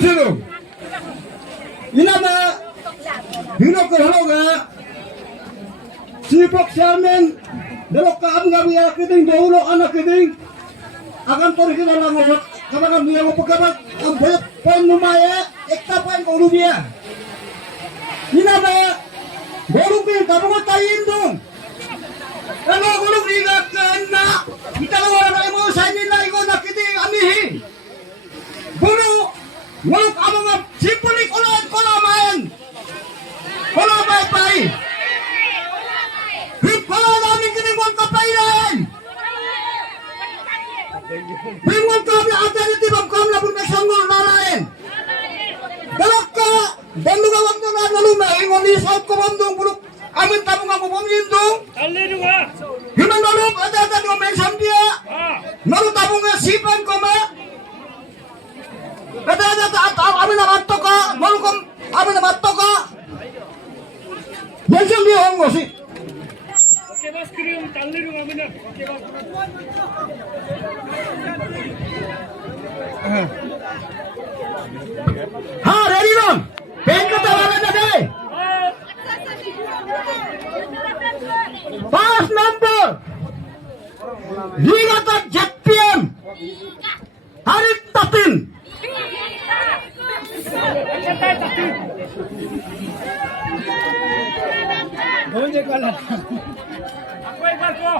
Sino inama hinok haloga sipok chairman dalok ka abang ya kiting daulo anak kiting akan tori kita lang kabagan niya mo pagkabat ang bayat pan lumaya ekta pan ko lumia inama bolong pin kabungot tayin dong ano bolong ligat na kita wala na mo sa inyo na ikaw nakiting amihi bolong Waluk amang sipulik ulan kolamayan. Kolamay-pay. Hipala namin kinimol kapailan. Bimol kami ata ni tibam kam na pun mesanggol nalain. Galak ka bandung awak na nalumay ingon ni saut ko bandung buluk amin tabung ako pamindong. Himan naluk ada ko mesam dia. Nalu tabung nga sipan ko ma. Kata amin na matoka, malukom amin na matoka. Yan siyang dia ang si. Okay, mas krim talirung amin na. Okay, mas. Ha, ready nun. Pen ka tawagan na day. Pass number. Ligat at Jet PM. Harit Tatin. Doon kalah. Aku ikut ko.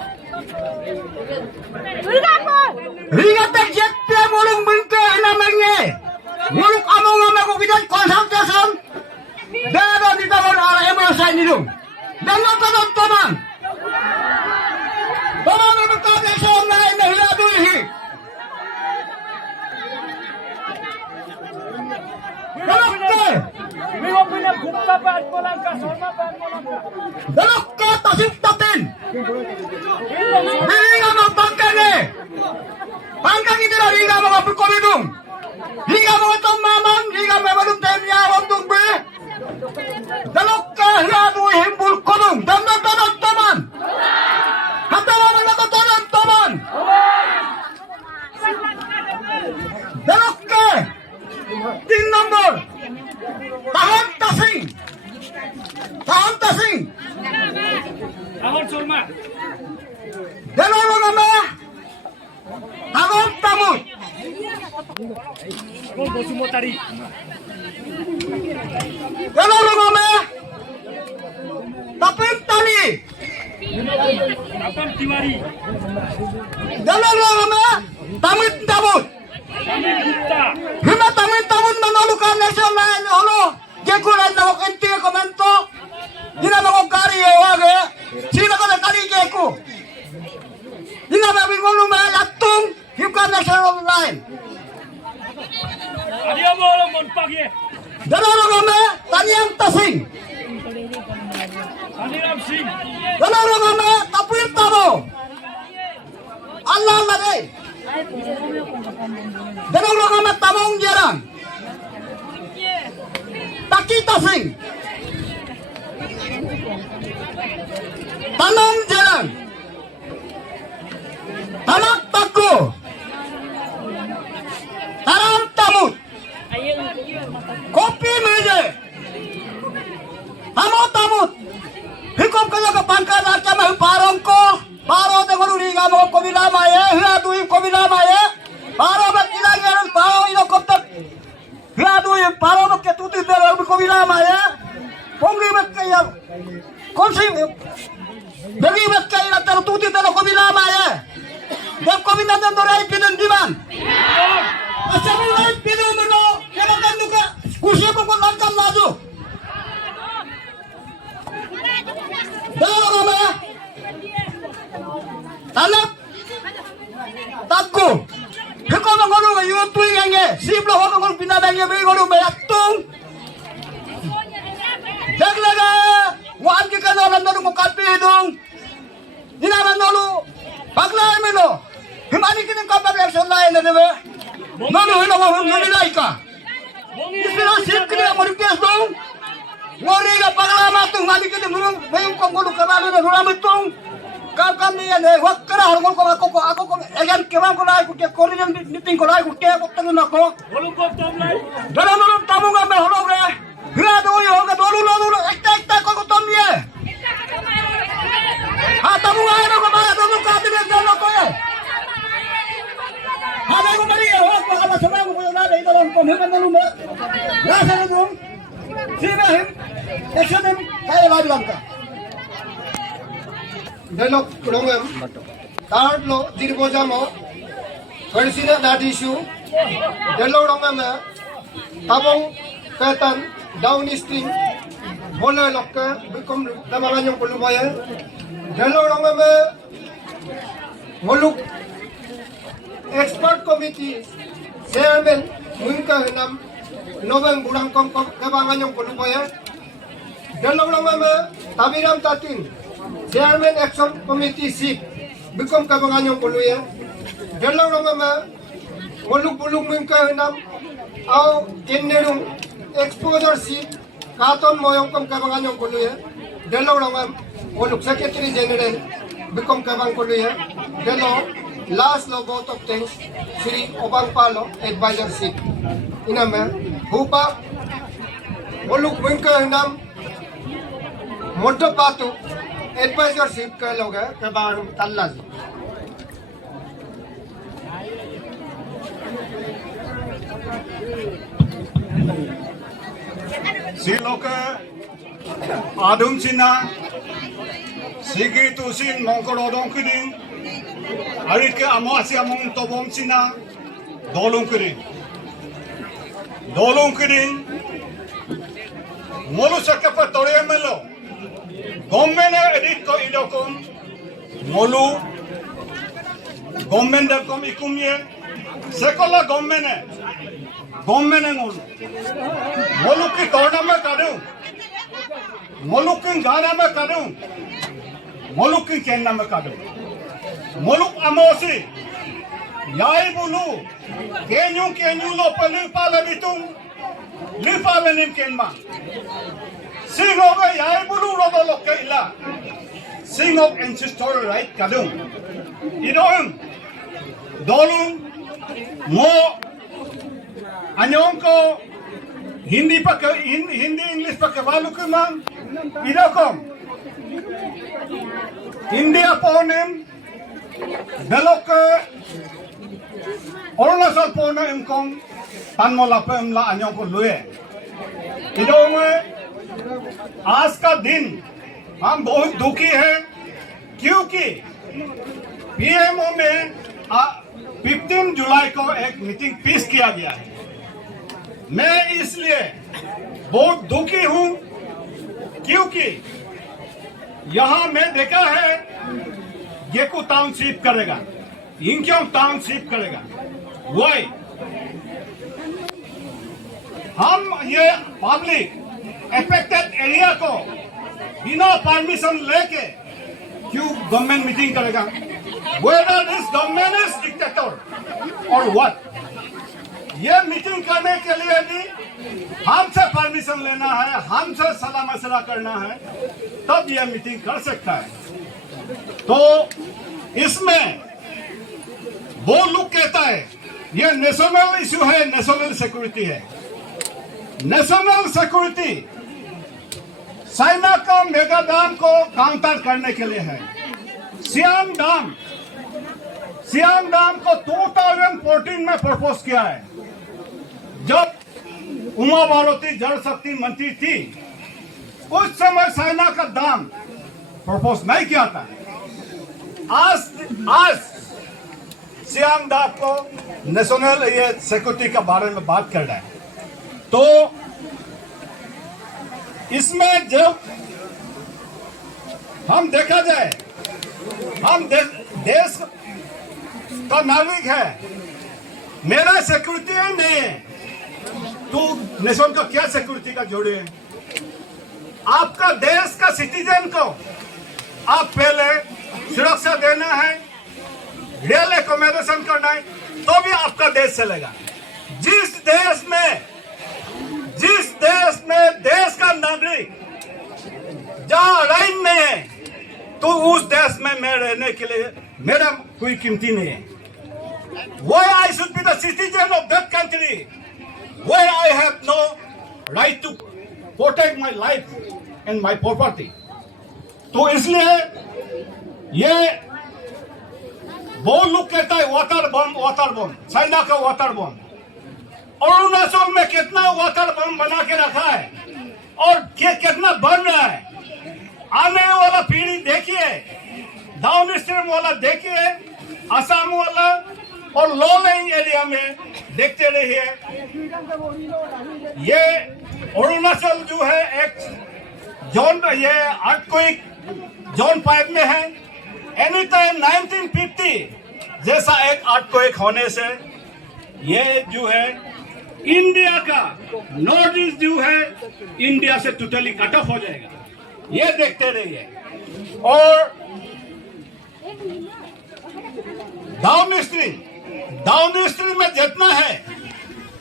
Ligat at Jet PM ulung binte namanya. Muluk among ko bidan konsultasyon. Dado di tawon ala emasa ini dong. Dan nonton teman. Teman ni berkata sama ini hiladuhi. Minggu punya gupta pan molang ka, sorma pan molang ka. Dalok ka tasip tatin. Hinga mo pangkane. Pangkang ito na hinga mo kapikomidong. Hinga mo itong mamang, hinga mo malum temya wandong be. Dalok ka hiadu himbul kodong. Damnan tanan taman. Hatawa na tanan taman. Dalok ka. Tin number. Tahun tasing. Tahun tasing. Tahun sorma. Dalolo nama. Tahun tamu. Aku bosumo tari. Dalolo nama. Tapin tali. Tapam tiwari. Dalolo nama. Tamit tamut. Kami gupta. Hima tamit tamut menolukan nasional holo. Jekulan na wak enti komento. Hina na kari wage. Sina ka na kari jeku. Hina na bingolu ma latung. Himka nasional line. Adia mo lang mon pagi. Dalolo nama. Tanyang tasing. Aniram Singh. Dalolo nama. Tapir tamo. Allah Allah deh. Dalolo nama tamong jarang. Takita Singh. Tanong jalan. Tanak Taku. Taram Tamut. Kopi meje. Tamut Tamut. Hikom kaya ke pangkat aca mah parong ko. Paro tengok liga mo komilama ya. Hiatu komilama ya. Paro bakilang ya paro helikopter. Hiatu paro bakke tuti tero komilama ya. Pongri bakke ya. Konsi bagi bakke ya tero tuti tero komilama ya. Dap komilama dorai pidan diman. Asa mulai pidan mo kaya kanduka. Kusya ko langkam laju. Dalo nama. Tanak Taku. Hiko mangono ga yutu ngange. Siblo ho ngol pinabenge be ngolo bayatung. Jaglaga wan ki kanalan nanu mo kapidong. Dinaman nolo. Paglay meno. Himani kinin kapag action line na debe. Nanu hilo mo nilai ka. Isira sip kini mo request dong. Ngori ga paglama tung ngani kinin mo bayong kongolo kabalo na rulam itong. Kam ni ane wakara hargol ko ako egan kewan ko lai ko ke korean meeting ko lai ko ke ko tangi nako. Holung kop tomlai. Dalam dalam tamu ngame holog re. Hua doi hoga dolu ekta ko tom ye. Ha tamu ngai no ko ba tamu ka tine dalo ko ye. Ha dai ko bari ho ko ala sama ko na dei dalam ko me kan lu me. Ya sa lu. Sina him. Action him kai la bilang ka. Dialog kurangam third lo dirboja mo persina that issue dialog kurangam tabong ketan downstream bola lokka bikom damangan yung kulubaya dialog kurangam moluk expert committee chairman munka nam novem burang kom damangan yung kulubaya dialog kurangam tabiram tatin Chairman Action Committee Sip Bikom Kabanganyong Kuluya Dalaw Rangama Moluk Buluk Mingka Hinam Au Kinnerung Exposure Sip Katon Moyong Kom Kabanganyong Kuluya Dalaw Rangam Moluk Secretary General Bikom Kabang Kuluya Dalaw Last Law Vote of Thanks Sri Obang Palo Advisor Sip Iname Hupa Moluk Mingka Hinam Monto Patu एडवाइजरशिप के लोग हैं के बारे में तल्ला जी si loke adum china sigi tusin mongkorodong kuding arit ke amo asi among tobom china dolong kuding molu sakapa tore melo Government edit ko idokon molu government kom ikumye sekola government molu ki torna me kadu molu ki gana me kadu molu ki kenna me kadu molu amosi yai bulu kenyu lo palu palabitung li palanim kenma Sing of Yai Bulu Robo Lokaila. Sing of ancestral right Kadung. Idong Dolung Mo Anyonko Hindi English Pakabalukuman Idokom India Ponem Deloke Ornasal Pona Imkong Panmolapem La Anyonko Lue Idong आज का दिन हम बहुत दुखी हैं क्योंकि PMO में 15 जुलाई को एक मीटिंग फिक्स किया गया है। मैं इसलिए बहुत दुखी हूं क्योंकि यहां मैं देखा है गेकू टाउनशिप करेगा इंक्यों टाउनशिप करेगा वही हम ये पब्लिक अफेक्टेड एरिया को बिना परमिशन लेके क्यों गवर्नमेंट मीटिंग करेगा whether this government is dictator or what ये मीटिंग करने के लिए भी हमसे परमिशन लेना है हमसे सलाह मशवरा करना है तब ये मीटिंग कर सकता है तो इसमें वो लोग कहता है ये नेशनल इश्यू है नेशनल सिक्योरिटी है नेशनल सिक्योरिटी चाइना का मेगा डैम को काउंटर करने के लिए है सियांग डैम को 2014 में प्रपोज किया है जब उमा भारती जल शक्ति मंत्री थी उस समय चाइना का डैम प्रपोज नहीं किया था आज सियांग डैम को नेशनल ये सिक्योरिटी के बारे में बात कर रहा है तो इसमें जब हम देखा जाए हम देश का नागरिक है मेरा सिक्योरिटी नहीं है तो नेशन का क्या सिक्योरिटी का जोड़े है आपका देश का सिटीजन को आप पहले सुरक्षा देना है रियल एकोमोडेशन करना है तो भी आपका देश चलेगा जिस देश में देश का नागरिक जहां लाइन में है तो उस देश में में रहने के लिए मेरा कोई कीमती नहीं है। Why I should be the citizen of that country where I have no right to protect my life and my property? तो इसलिए ये बहुत लोग कहता है वाटर बम, चाइना का वाटर बम। अरुणाचल में कितना वाटर बम बना के रखा है और कितना बन रहा है। आने वाला पीढ़ी देखिए, डाउन स्ट्रीम वाला देखिए, असम वाला और लो लैंग एरिया में देखते रहिए। ये अरुणाचल जो है एक जोन, ये अर्थक्वेक जोन 5 में है। एनी टाइम 1950 जैसा एक अर्थक्वेक होने से ये जो है इंडिया का नॉर्थ ईस्ट जो है इंडिया से टोटली कट ऑफ हो जाएगा। ये देखते रहिए। और डाउन स्ट्रीम में जितना है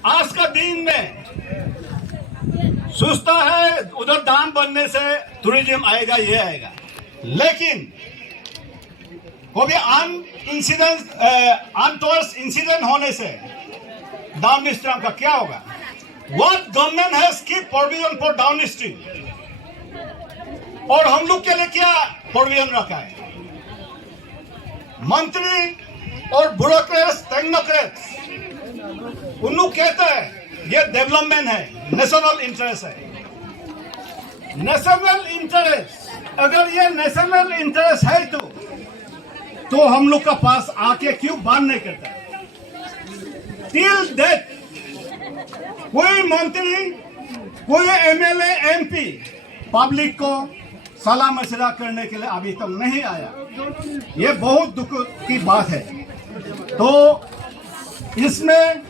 आज का दिन में सोचता है उधर दाम बनने से टूरिज्म आएगा, ये आएगा। लेकिन कभी अनटोल्ड इंसिडेंट होने से डाउन स्ट्रीम का क्या होगा? What government has kept provision for down stream? और हम लोग के लिए क्या प्रोविजन रखा है? मंत्री और ब्यूरोक्रेट्स, टेक्नोक्रेट्स, उन लोग कहते हैं ये डेवलपमेंट है, नेशनल इंटरेस्ट है। नेशनल इंटरेस्ट, अगर ये नेशनल इंटरेस्ट है तो हम लोग का पास आके क्यों बात नहीं करता? टिल डेट कोई मंत्री, कोई एमएलए, एमपी पब्लिक को सलाह मशवरा करने के लिए अभी तक नहीं आया। ये बहुत दुख की बात है। तो इसमें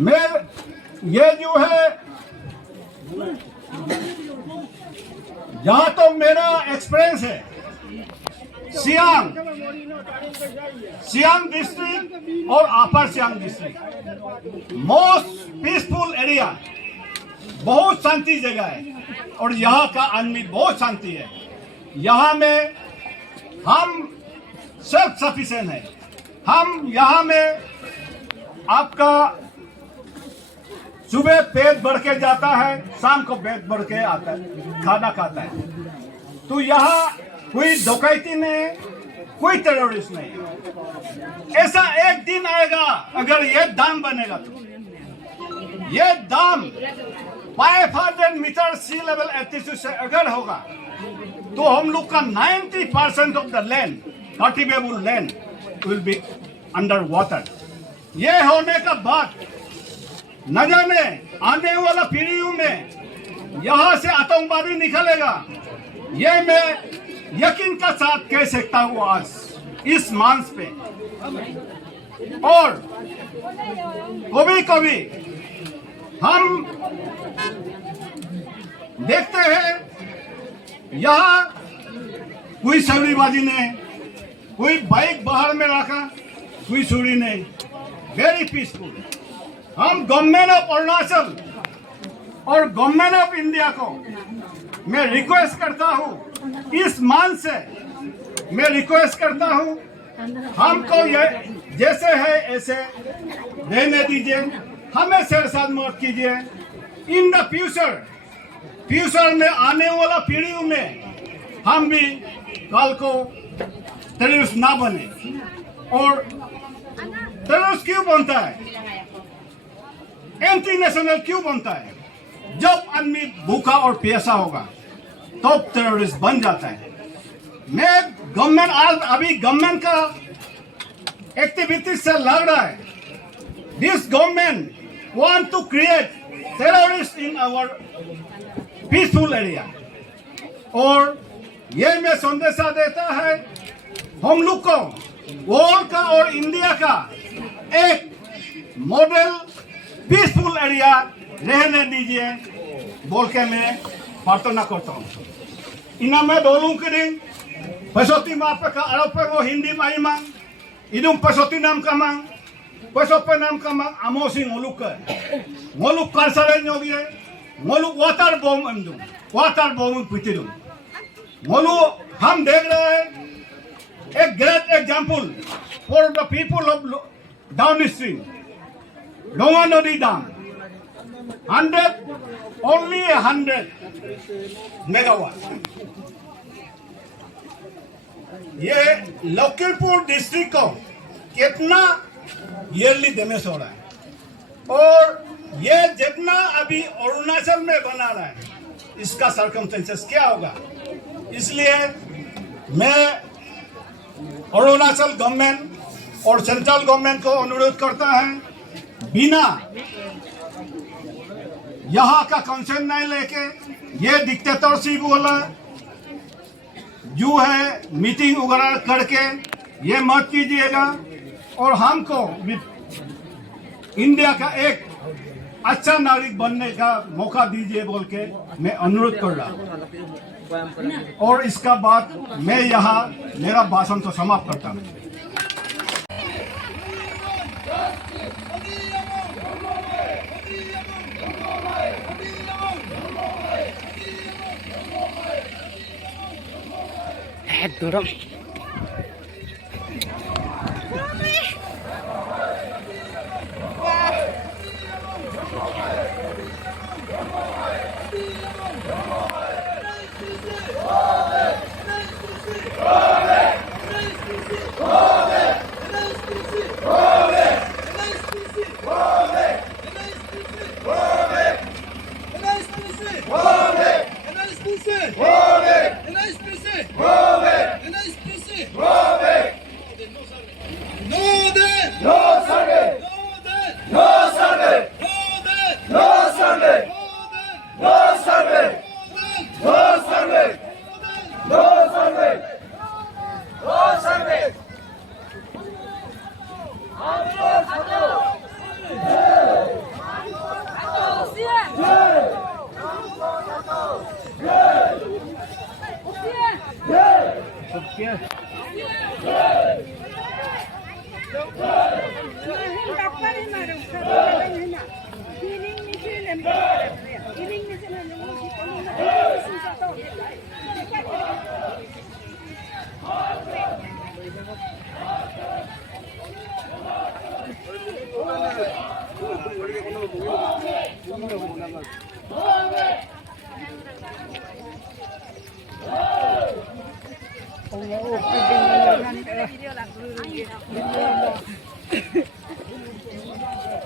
मैं ये जो है जहां तो मेरा एक्सपीरियंस है, सियांग डिस्ट्रिक्ट और upper Siang district most peaceful area, बहुत शांति जगह है और यहाँ का आदमी बहुत शांति है। यहाँ में हम सेल्फ सफिशिएंट है। हम यहाँ में आपका सुबह पेट भर के जाता है, शाम को पेट भर के आता है, खाना खाता है। तो यहाँ कोई डकैती नहीं, कोई टेररिस्ट नहीं। ऐसा एक दिन आएगा अगर ये डैम बनेगा तो ये डैम 500 मीटर सी लेवल एल्टीट्यूड से अगर होगा तो हम लोग का 90% of the land, cultivable land will be under water. ये होने का बाद न जाने आने वाला पीढ़ियों में यहाँ से आतंकवादी निकलेगा, ये मैं यकीन का साथ कह सकता हूँ आज इस मंच पे। और कभी कभी हम देखते हैं यहाँ कोई सौरीबाजी नहीं, कोई बाइक बाहर में रखा, कोई चोरी नहीं, वेरी पीसफुल। हम गवर्नमेंट ऑफ अरुणाचल और गवर्नमेंट ऑफ इंडिया को मैं रिक्वेस्ट करता हूँ, इस मान से मैं रिक्वेस्ट करता हूँ, हमको ये जैसे है ऐसे रहने दीजिए, हमें शेरशाद मत कीजिए। इन द फ्यूचर में आने वाला पीढ़ियों में हम भी कल को टेररिस्ट ना बने। और टेररिस्ट क्यों बनता है, एंटी नेशनल क्यों बनता है? जब आदमी भूखा और प्यासा होगा तो टेररिस्ट बन जाता है। मैं गवर्नमेंट आज अभी गवर्नमेंट का एक्टिविटी से लग रहा है। This government want to create terrorist in our peaceful area. और ये मैं संदेशा देता है हम लोग को, वर्ल्ड का और इंडिया का एक मॉडल पीसफुल एरिया रहने दीजिए बोल के मैं प्रार्थना करता हूँ। इना मैं दोलूं करें पैसोती मापे का आरोप वो हिंदी माई मांग इदुम पैसोती नाम का मांग पैसोपे नाम का मांग आमोसी मोलुक कर सरे नोगिए मोलुक वाटर बॉम्ब अंदुम वाटर बॉम्ब पिटिरुम मोलु हम देख रहे हैं a great example for the people of downstream. Longa Nodi Dam, 100, only 100 megawatt. ये लखीमपुर डिस्ट्रिक्ट को कितना ईयरली डैमेज हो रहा है और ये जितना अभी अरुणाचल में बना रहा है इसका सर्कमस्टेंसेस क्या होगा। इसलिए मैं अरुणाचल गवर्नमेंट और सेंट्रल गवर्नमेंट को अनुरोध करता है, बिना यहाँ का कंसर्न नहीं लेके ये डिक्टेटरशिप वाला जो है मीटिंग वगैरह करके ये मत कीजिएगा और हमको इंडिया का एक अच्छा नागरिक बनने का मौका दीजिए बोल के मैं अनुरोध कर रहा हूँ। और इसका बाद मैं यहाँ मेरा भाषण तो समाप्त करता हूँ। Dorong.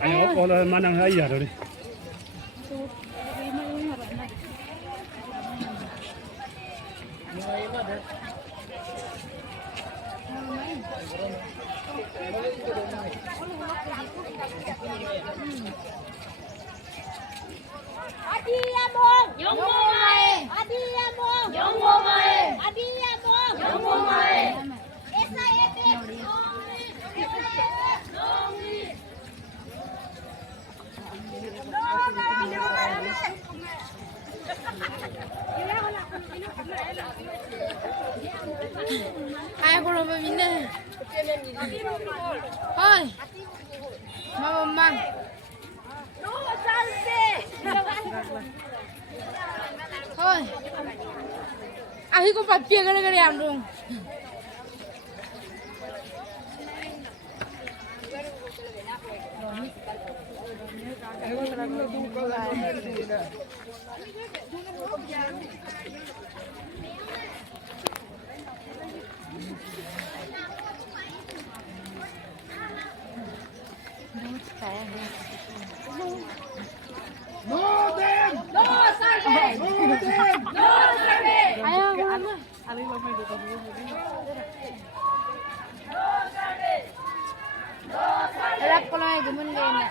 Ayo, kalau mana yang ayah tadi? Ai ko ro ba minne. Oi. Mama mang. No salse. Oi. Ahi ko patpi gare gare am dong. Harap ko lang ay gumunggay na.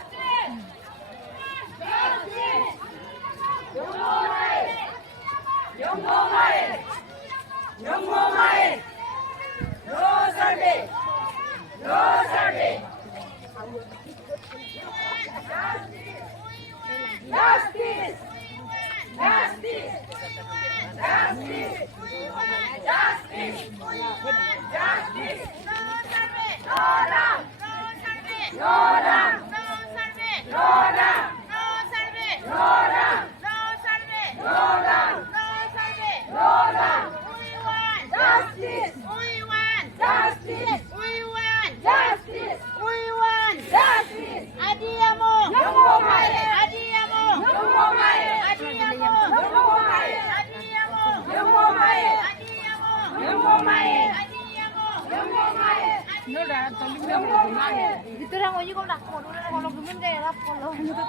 We want justice. ngồi như con đặt một đứa này còn nó cứ vấn đề lắm còn nó như cái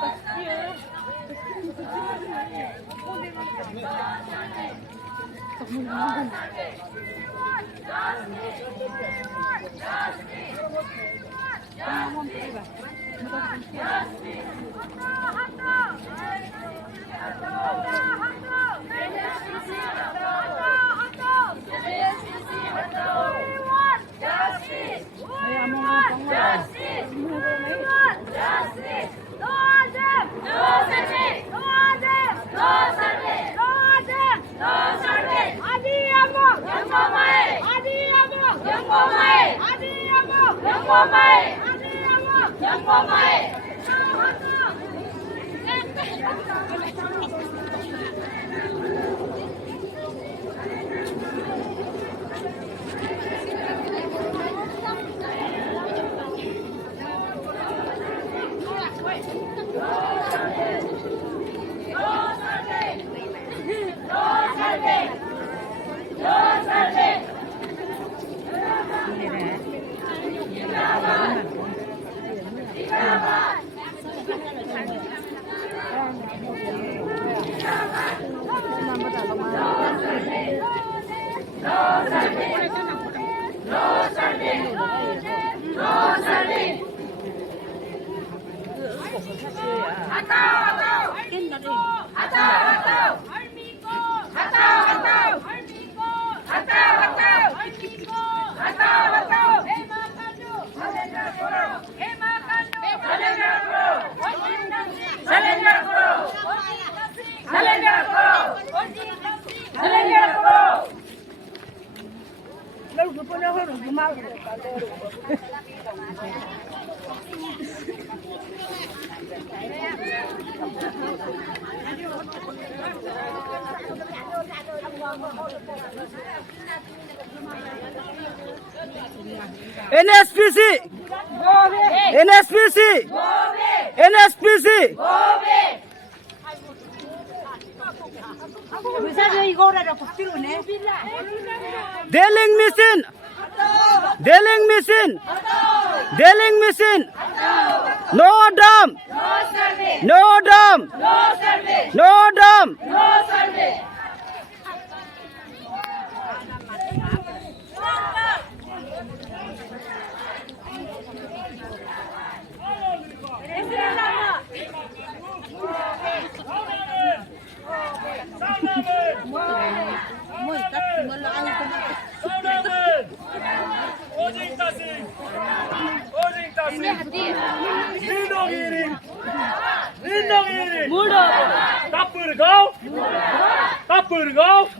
NSPC NSPC NSPC Dealing machine Dealing machine Dealing machine No dam No dam No dam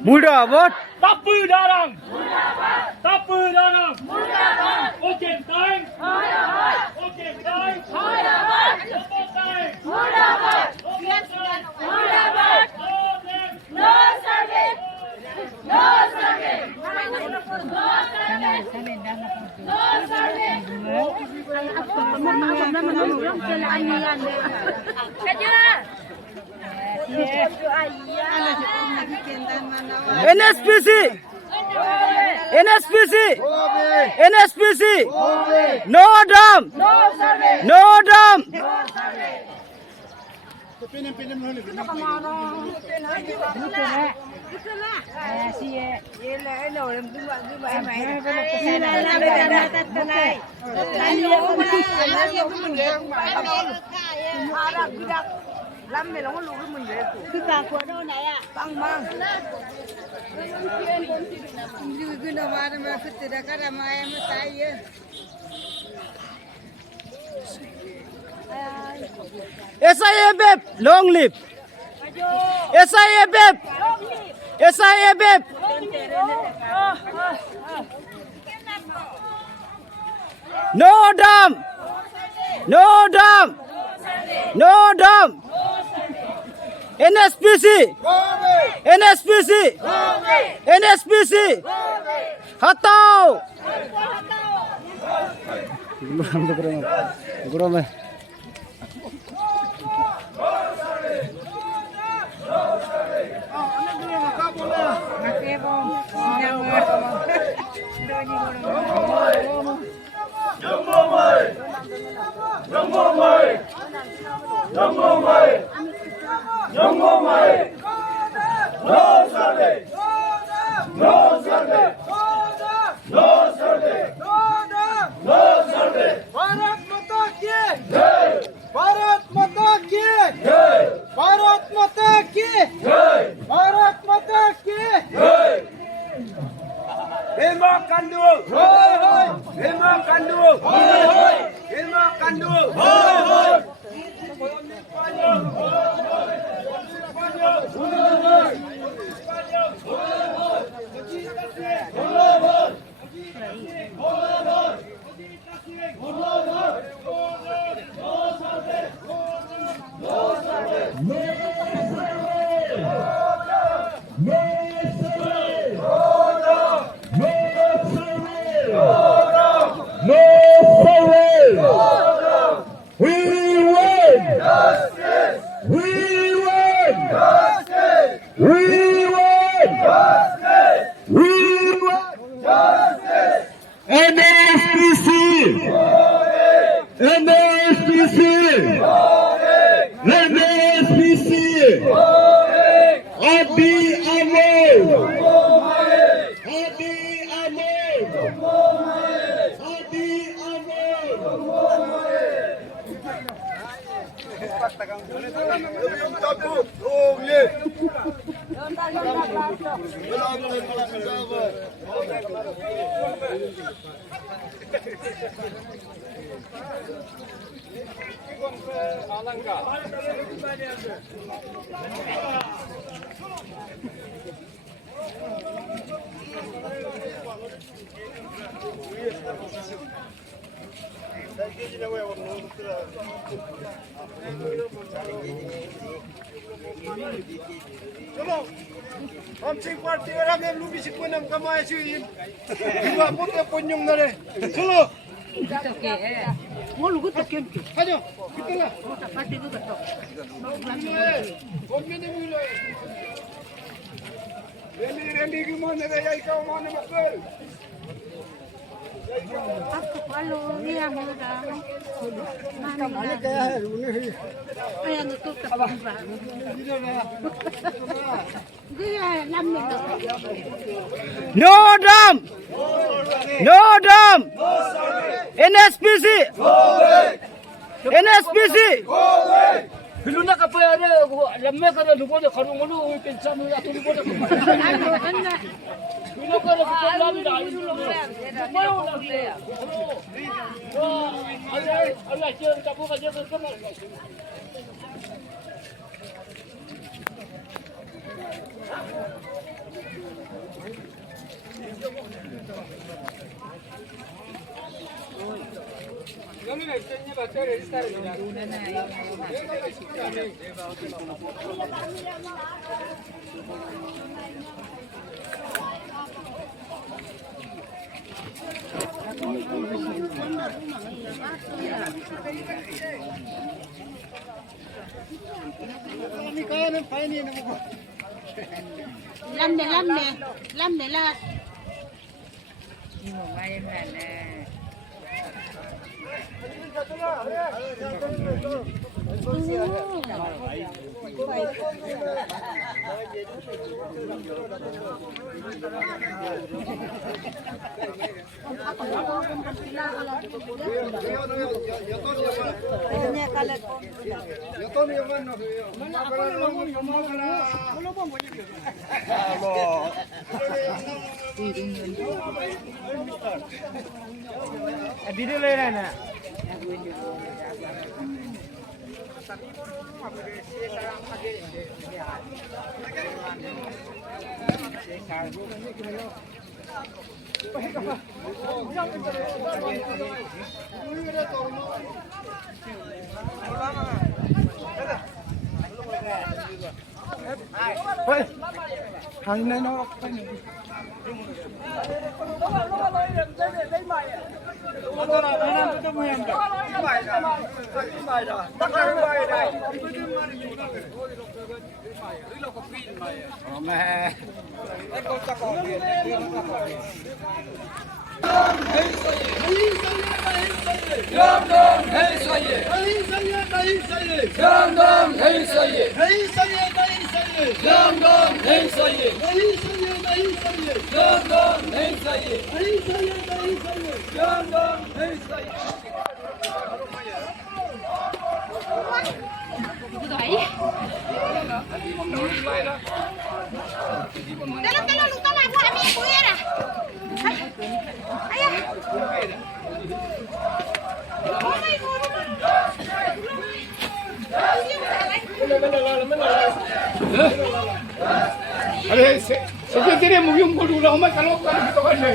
Murdabat Tapu Darang. Tapu Darang. Okay, time. Okay, time. Open time. No service. No service. NSPC NSPC NSPC No dam No dam Lắm mày nó lùi cái mình về cứ cả của đâu này à băng băng cứ đâu mà cứ từ đó cái mà em mới tay SIABF long live SIABF SIABF No dam No dam No dam NSPC NSPC NSPC hataw Gurame Bharat माता की भारत माता की भारत माता की भारत माता की Hema Kandu Hema Kandu Hema Kandu Chalo, हम Singh party वाला ने लूबी से कोई नाम कमाए सी युवा पोते पुण्यम नरे चलो वो लोग तो केम के आजो कितना पार्टी को तो कौन ने मिलो रेंडी की माने रे यही का माने मत आपको पालो ये मोड़ा माने माने गया है रोने ही आया न तो कब No dam! No dam! NSPC! NSPC! Belum nak apa ada lama kerana lupa dah kalau malu pensan ni atau lupa dah. Belum kerana kita lama dah. Malu dah. Allah cer campur aja bersama. Lam ne la. Ini main mana? Video le rहा है ना Hàng này nó Telo luka lah buat ambil aku ya dah. Ayah. Oh my god. अरे सबसे तेरे मुझे उनको ढूंढा हूँ मैं कल तो कर ले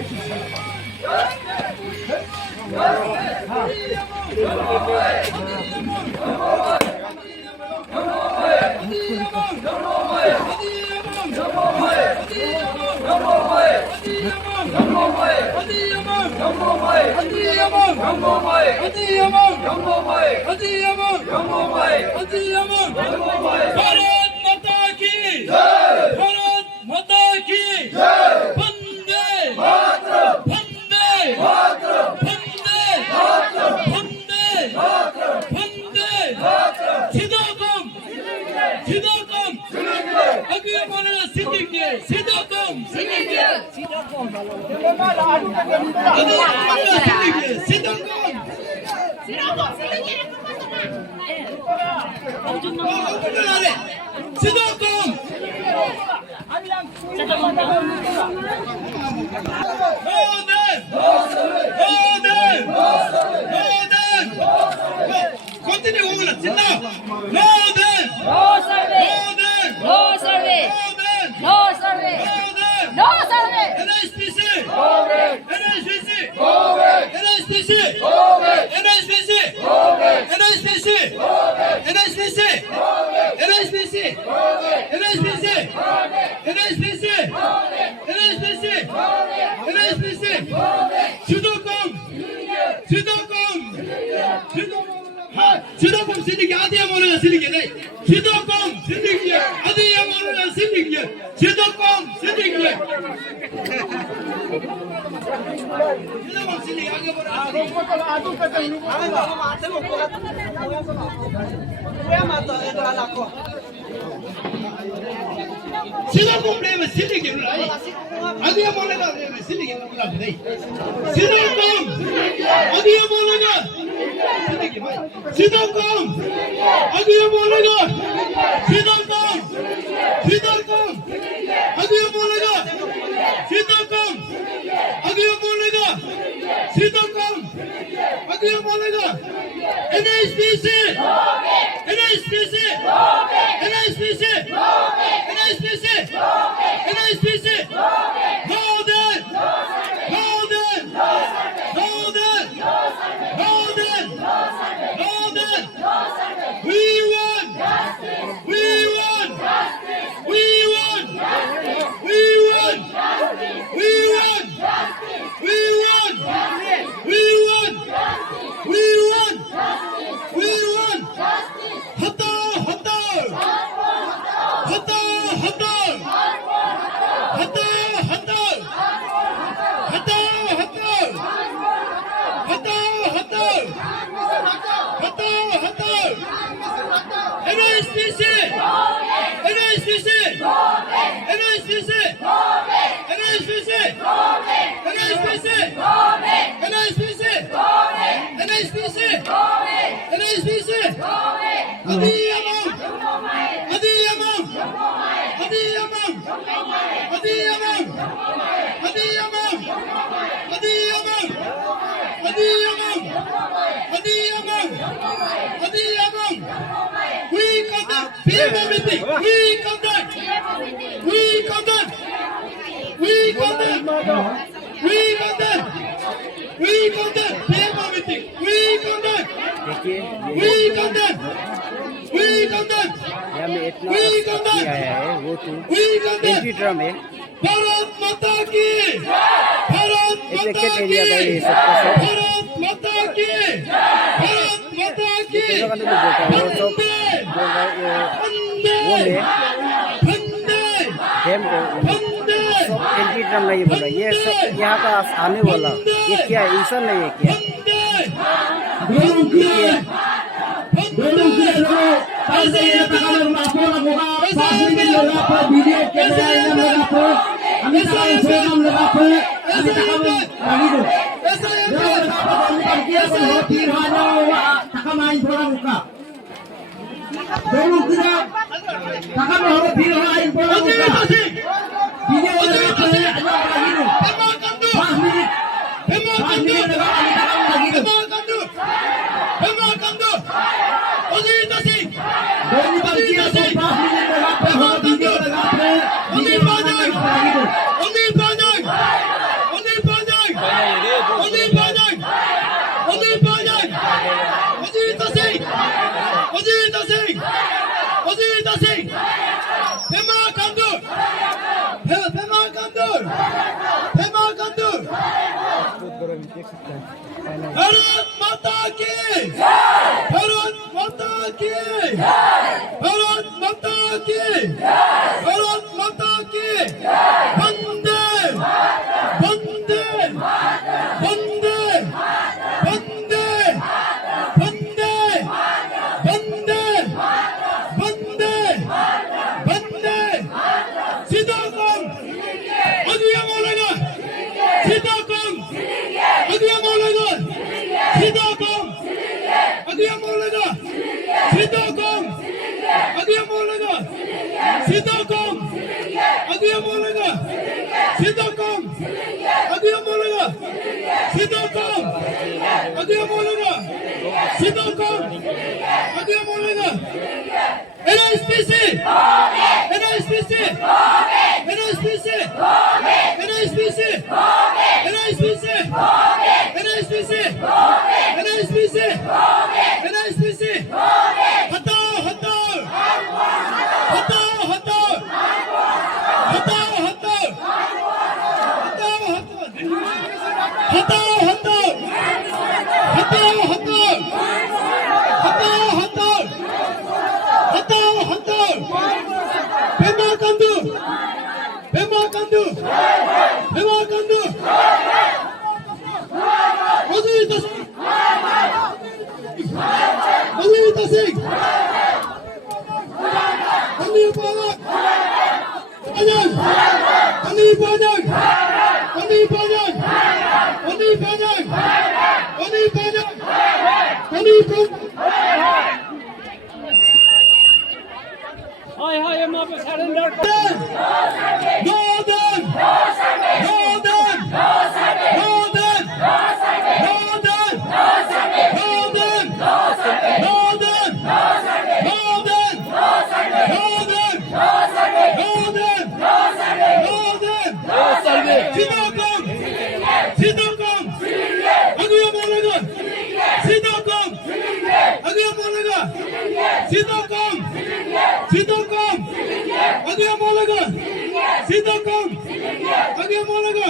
Sidokom sindik adi amona sindik नहीं Sidokom sindik adi amona sindik Sidokom sindik Sidokom sindik आगे बढ़ा Sidokom play में sindik adi amona का sindik नहीं Sidokom adi amona का Sidokom Agiye bolega Sidokom Sidokom Agiye bolega Sidokom Agiye bolega Sidokom Agiye bolega NSPC NSPC NSPC NSPC NSPC Golden Golden Golden Golden Golden We won We won We won We won We won We won We won We won We won Hata hata Hata hata Hata hata Hata hata Hata hata Hata hata NSPC NSPC NSPC NSPC NSPC NSPC NSPC NSPC Adi Amam Adi Amam Adi Amam Adi Amam Adi Amam Adi Amam Adi Amam Adi Amam Adi Amam We conduct PMO meeting We conduct We conduct We conduct We conduct We conduct PMO meeting We conduct We conduct We conduct We conduct We conduct drum है भारत माता की भारत माता की भारत माता की भारत माता की वंदे वंदे सब एंटी ड्रम नहीं बोला ये सब यहाँ का आने वाला ये क्या ऐसा नहीं है क्या Video Kami takkan senang lepas kami takkan lagi tu. Jangan lepas bukan dia berhati hanya takkan main bola muka. Dulu kita takkan berhati main bola muka. Dia lepas ada lagi tu. 5 minit. 5 minit lepas kami takkan lagi tu. Dulu dia 5 minit lepas berhati dia Bharat माता की भारत माता की भारत माता की भारत माता की वंदे वंदे वंदे वंदे वंदे वंदे वंदे वंदे सीताराम अगिया बोलेगा सीताराम अगिया बोलेगा सीताराम अगिया बोलेगा सीताराम अगिया बोलेगा सीताराम अगिया बोलेगा सीताराम अगिया बोलेगा सीताराम अगिया बोलेगा सीताराम अगिया बोलेगा NSPC NSPC NSPC NSPC NSPC NSPC NSPC NSPC हटाओ हटाओ हटाओ हटाओ हटाओ हटाओ हटाओ हटाओ हटाओ हटाओ हटाओ हटाओ हटाओ हटाओ Pema Kandu Pema Kandu Pema Kandu Ozita Ozita Singh Anil Panak Anil Anil Panak Anil Panak Anil Panak Anil Panak Anil Panak Northern Northern Northern Northern Northern Northern Northern Northern Sidakam Agiya bolega Sidakam Agiya bolega Sidakam Sidakam Agiya bolega Sidakam Agiya bolega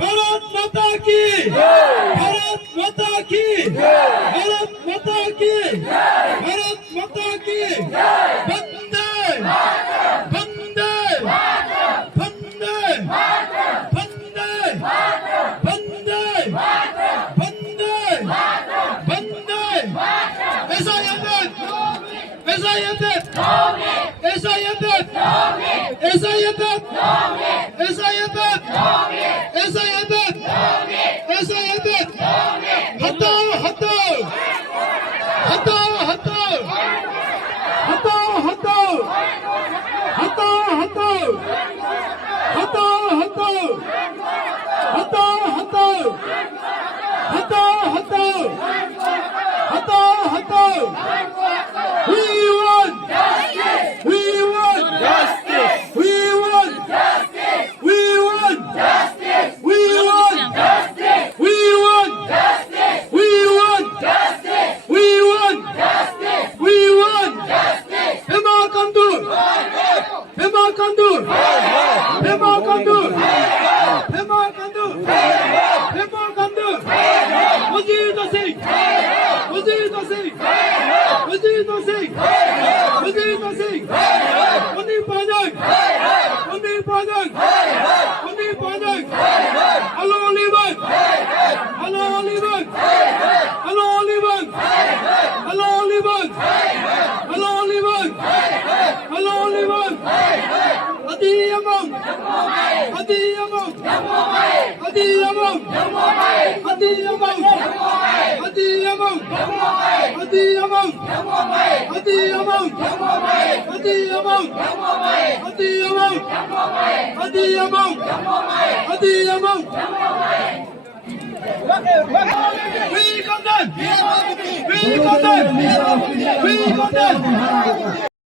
Bharat Mata ki Bharat Mata ki Bharat Mata ki Bharat Mata ki Vande Vande Vande Vande Vande Vande Vande Esa yeter Esa yeter Esa yeter Esa yeter Esa yeter Esa yeter Esa yeter Hatav hatav Hatav hatav Hatav hatav Hatav hatav Hatav hatav Hatav hatav Hatav hatav Hatav hatav We want justice. We want justice. We want justice. We want justice. We want justice. We want justice. We want justice. We want justice. We want justice. Pema Kandu. Pema Kandu. Pema Kandu. Pema Kandu. Pema Kandu. Ozita Singh. Ozita Singh. Ozita Singh. Ozita Singh. Anil Panak. Anil Panak. Anil Panak. Hello Olivan. Hello Olivan. Hello Olivan. Hello Olivan. Hello Olivan. Hello Olivan. Adi Yamam. Hadi Amon. Hadi Amon. Hadi Amon. Hadi Amon. Hadi Amon. Hadi Amon. Hadi Amon. Hadi Amon. Hadi Amon. Hadi Amon. We condemn! We condemn! We condemn!